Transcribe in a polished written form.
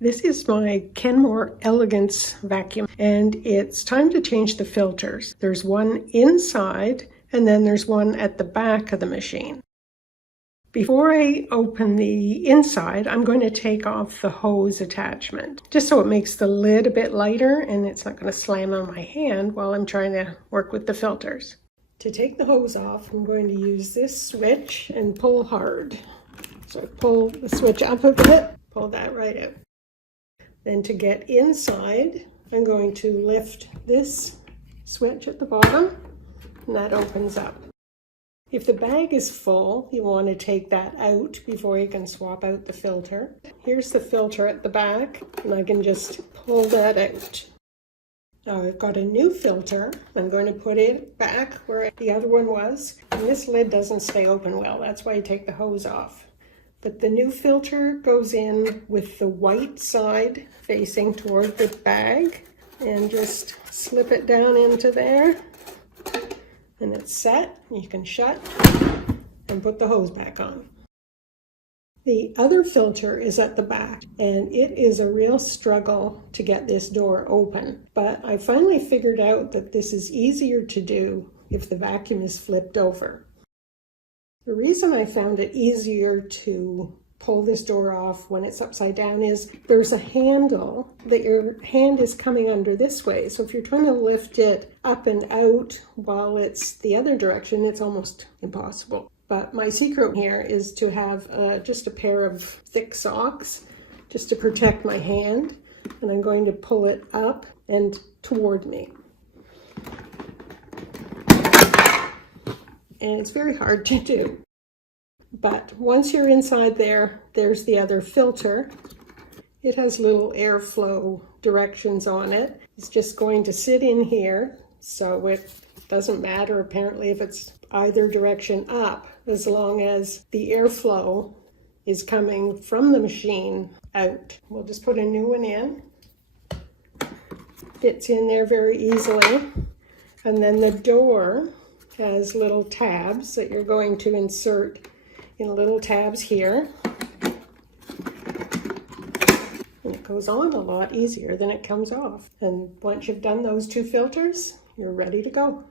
This is my Kenmore Elegance Vacuum, and it's time to change the filters. There's one inside, and then there's one at the back of the machine. Before I open the inside, I'm going to take off the hose attachment, just so it makes the lid a bit lighter and it's not going to slam on my hand while I'm trying to work with the filters. To take the hose off, I'm going to use this switch and pull hard. So I pull the switch up a bit, pull that right out. Then to get inside, I'm going to lift this switch at the bottom, and that opens up. If the bag is full, you want to take that out before you can swap out the filter. Here's the filter at the back, and I can just pull that out. Now I've got a new filter. I'm going to put it back where the other one was. And this lid doesn't stay open well. That's why you take the hose off. But the new filter goes in with the white side facing toward the bag, and just slip it down into there, and it's set. You can shut and put the hose back on. The other filter is at the back, and it is a real struggle to get this door open, but I finally figured out that this is easier to do if the vacuum is flipped over. The reason I found it easier to pull this door off when it's upside down is there's a handle that your hand is coming under this way. So if you're trying to lift it up and out while it's the other direction, it's almost impossible. But my secret here is to have just a pair of thick socks just to protect my hand. And I'm going to pull it up and toward me. And it's very hard to do. But once you're inside there, there's the other filter. It has little airflow directions on it. It's just going to sit in here, so it doesn't matter apparently if it's either direction up, as long as the airflow is coming from the machine out. We'll just put a new one in. Fits in there very easily. And then the door has little tabs that you're going to insert in little tabs here. And it goes on a lot easier than it comes off. And once you've done those two filters, you're ready to go.